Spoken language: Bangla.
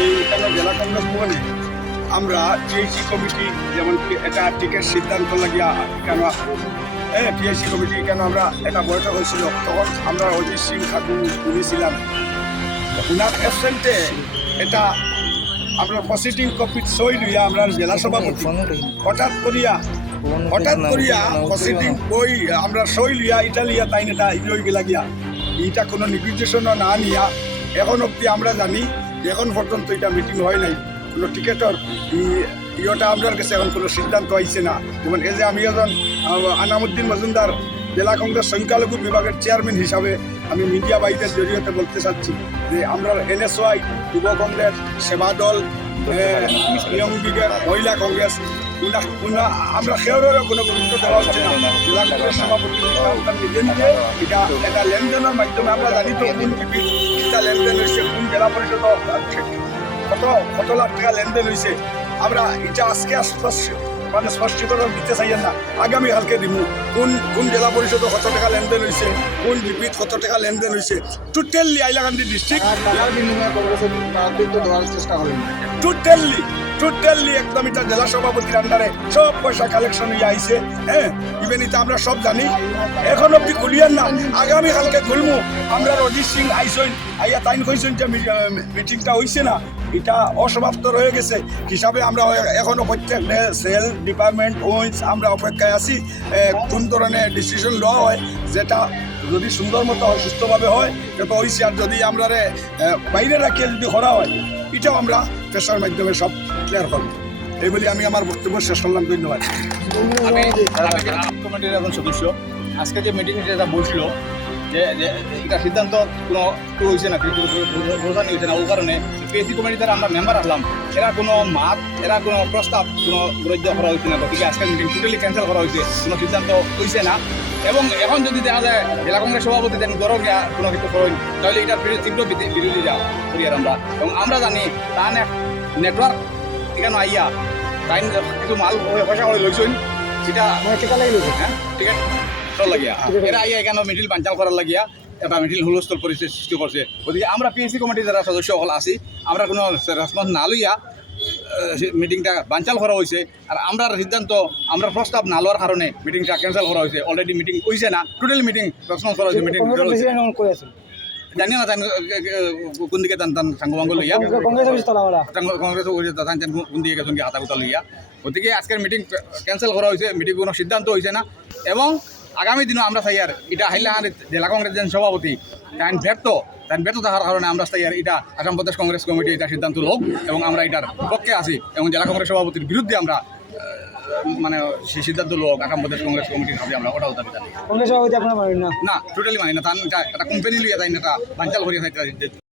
এইখানে জেলা কংগ্রেস ভবনে আমরা টিএসসি কমিটি যেমন এটা টিকেট সিদ্ধান্ত লাগিয়া কেন টিএসসি কমিটি কেন আমরা একটা বৈঠক হয়েছিল, তখন আমরা অজিত সিং ঠাকুর ছিলাম। ওনার অ্যাবসেন্টে এটা আমরা প্রসিডিং কপি সই লইয়া আমরা জেলা সভাপতি হঠাৎ করিয়া প্রসিডিং বই আমরা সই লিয়া ইটালিয়া তাই এটা ইলই গেলা গিয়া এইটা কোনো নির্দেশনা না নিয়া এখন অবধি আমরা জানি এখন পর্যন্ত এটা মিটিং হয় নাই। কোনো টিকেটর ইয়েটা আপনার কাছে এখন কোনো সিদ্ধান্ত আইছে না। যেমন এই যে আমি একজন আনামুদ্দিন মজুমদার জেলা কংগ্রেস সংখ্যালঘু বিভাগের চেয়ারম্যান হিসাবে আমি মিডিয়া বাইদের জড়িয়ে বলতে চাচ্ছি যে আমরা NSY, যুব কংগ্রেস, সেবা দল, ইয়ং লীগের, মহিলা কংগ্রেস আমরা সেওরেরও কোনো গুরুত্ব দেওয়া হচ্ছে না। জেলা কংগ্রেস সভাপতি নিজে নিজে এটা লেনদেনের মাধ্যমে আমরা জানি তো কোন এটা লেনদেন হয়েছে, কোন জেলা পরিষদ কত লাখ টাকা লেনদেন হয়েছে। আমরা এটা আজকে মানে স্পষ্টীকরণ দিতে চাইয়েন না, আগামীকালকে দিব কোন জেলা পরিষদে কত টাকা লেনদেন হয়েছে, কোন জিপিত কত টাকা লেনদেন হয়েছে। টোটালি হাইলাকান্দি ডিস্ট্রিক্ট টোটালি একদম এটা জেলা সভাপতির আন্ডারে সব পয়সা কালেকশন হয়ে আইছে। ইভেন এটা আমরা সব জানি। এখন অব্দি খুলিয়ান না, আগামীকালকে খুলবো। আমরা অজিত সিং আইসইন আইয়া তাইন কইছেন যে মিটিংটা হয়েছে না, এটা অসমাপ্ত রয়ে গেছে হিসাবে আমরা এখনো প্রত্যেক সেল ডিপার্টমেন্ট ওইন্স আমরা অপেক্ষায় আছি কোন ধরনের ডিসিশন লওয়া হয়, যেটা যদি সুন্দর মতো হয়, সুস্থভাবে হয় এটা হয়েছে। আর যদি আমরা বাইরে রাখিয়ে যদি করা হয়, এটাও আমরা পেশার মাধ্যমে সব ক্লিয়ার করব। এই বলে আমি আমার বক্তব্য শেষ করলাম। ধন্যবাদ। আমি কমিটির একজন সদস্য। আজকে যে মিটিং যেটা বলছিল যে এটা সিদ্ধান্ত কোনো হয়েছে না, বোঝানো হয়েছে না, ওই কারণে PSC কমিটি দ্বারা আমরা মেম্বার আসলাম, এরা কোনো এরা কোনো প্রস্তাব কোনো গ্রহ্য করা হয়েছে না। গতিকে আজকের মিটিং টোটালি ক্যান্সেল করা হয়েছে, কোনো সিদ্ধান্ত হয়েছে না। এবং এখন যদি দেখা যায় জেলা কংগ্রেস সভাপতি যেন ধরো কোনো কিছু করেন, তাহলে এটার তীব্র বিরোধিতা করি। আর এবং আমরা জানি তার নেটওয়ার্ক এখানে আইয়া তাই কিছু মাল পয়সা করে লইছেন, সেটা হ্যাঁ ঠিক আছে লাগিয়া এরা আইয়া এখানে মিডিল বাঞ্চাল করার লাগিয়া এটা মিডিল হুলস্থল পরিস্থিতি সৃষ্টি করছে। গতিকে আমরা PSC কমিটির যারা সদস্য সকল আছি, আমরা কোনো রেসপন্স না লইয়া মিটিংটা বাঞ্চাল করা হয়েছে। আর আমরা সিদ্ধান্ত আমরা প্রস্তাব না লওয়ার কারণে মিটিংটা ক্যান্সেল করা হয়েছে। অলরেডি মিটিং হয়েছে না, টোটালি মিটিং রেসপন্স করা হয়েছে। মিটিং জানি না কোন দিকে টান সাংবাঙ্গ লইয়া কংগ্রেস কোন দিকে গেছেন হাতা কুতা লইয়া। গতিকে আজকের মিটিং ক্যান্সেল করা হয়েছে, মিটিং কোনো সিদ্ধান্ত হয়েছে না। এবং আগামী দিনও আমরা চাই আর এটা হাইলাকান্দি জেলা কংগ্রেস যেন সভাপতি তাই ব্যর্থ থাকার কারণে আমরা চাই আর এটা আসাম প্রদেশ কংগ্রেস কমিটি এটা সিদ্ধান্ত লোক এবং আমরা এটার পক্ষে আছি। এবং জেলা কংগ্রেস সভাপতির বিরুদ্ধে আমরা মানে সেই সিদ্ধান্ত লোক আসাম প্রদেশ কংগ্রেস কমিটির ভাবে আমরা ওটাও দাবি জানি। কংগ্রেস সভাপতি আপনারা মানেন না? না, টোটালি মানি না। তার একটা কোম্পানি লিয়ে তাই না, এটা বাঞ্চাল করিয়া